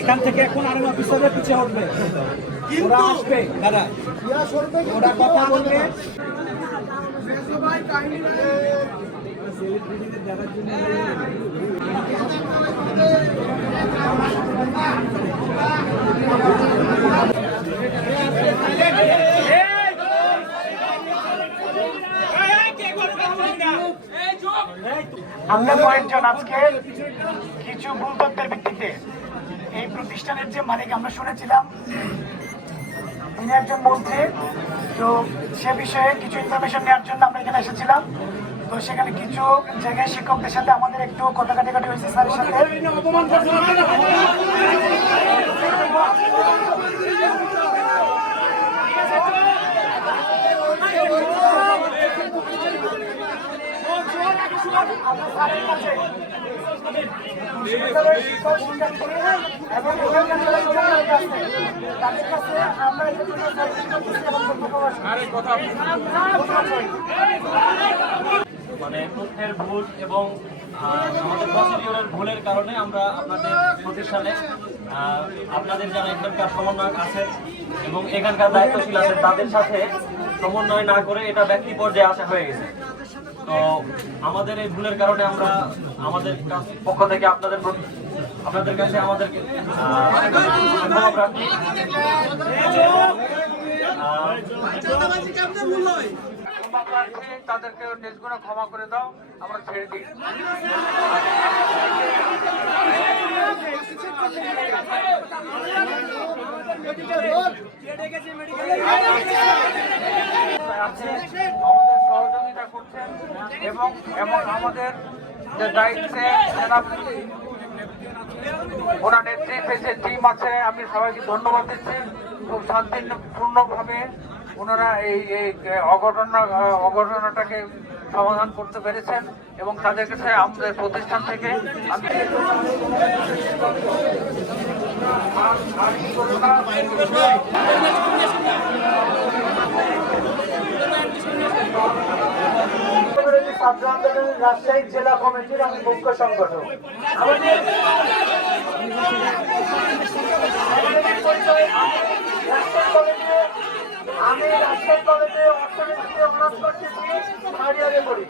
এখান থেকে এখন আর্মি অফিসারের পিছিয়ে উঠবে, ওরা আসবে, দাদা ওরা কথা বলবে। আমরা কয়েকজন আজকে কিছু ভুল তথ্যের ভিত্তিতে এই প্রতিষ্ঠানের যে মালিক আমরা শুনেছিলাম তিনি একজন মন্ত্রী, তো সে বিষয়ে কিছু ইনফরমেশন নেওয়ার জন্য আমরা এখানে এসেছিলাম। তো সেখানে কিছু জায়গায় শিক্ষকদের সাথে আমাদের একটু কথা কাটাকাটি হয়েছে স্যারের সাথে। মানে তথ্যের ভুল এবং আমাদের প্রসিডিওরের ভুলের কারণে আমরা আপনাদের প্রতিষ্ঠানে আপনাদের যারা এখানকার সমন্বয়ক আছেন এবং এখানকার দায়িত্বশীল আছেন তাদের সাথে সমন্বয় না করে এটা ব্যক্তি পর্যায়ে আসা হয়ে গেছে। তো আমাদের এই ভুলের কারণে আমরা আমাদের পক্ষ থেকে আপনাদের কাছে আমাদেরকে ক্ষমা প্রার্থী। তাদেরকে নিজগুলো ক্ষমা করে দাও, আমরা ছেড়ে দিই। আমাদের সহযোগিতা করছেন এবং আমাদের যে দায়িত্বে ওনার নেতৃত্বে যে টিম আছে আমি সবাইকে ধন্যবাদ দিচ্ছি। খুব শান্তিপূর্ণভাবে ওনারা এই অঘটনাটাকে সমাধান করতে পেরেছেন এবং তাদের কাছে আমাদের প্রতিষ্ঠান থেকে আমি ছাত্র আন্দোলনের রাজশাহী জেলা কমিটির আমি মুখ্য সংগঠক। আমি রাজশাহী কলেজে অর্থনীতিতে অনার্স করতেছি, থার্ড ইয়ারে পড়ি।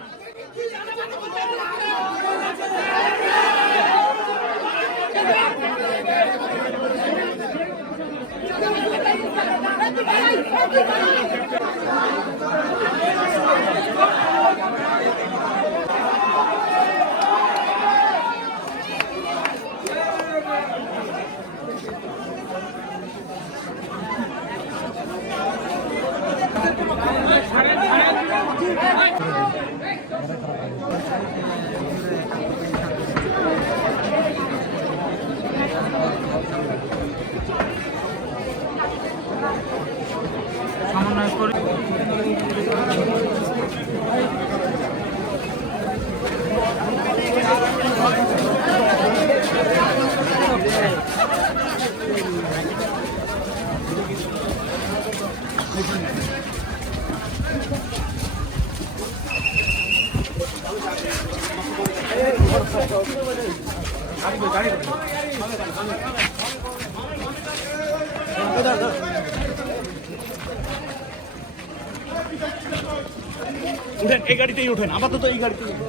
সমন্বয় করে উঠেন, এই গাড়িতেই উঠেন, আপাতত এই গাড়িতেই উঠেন।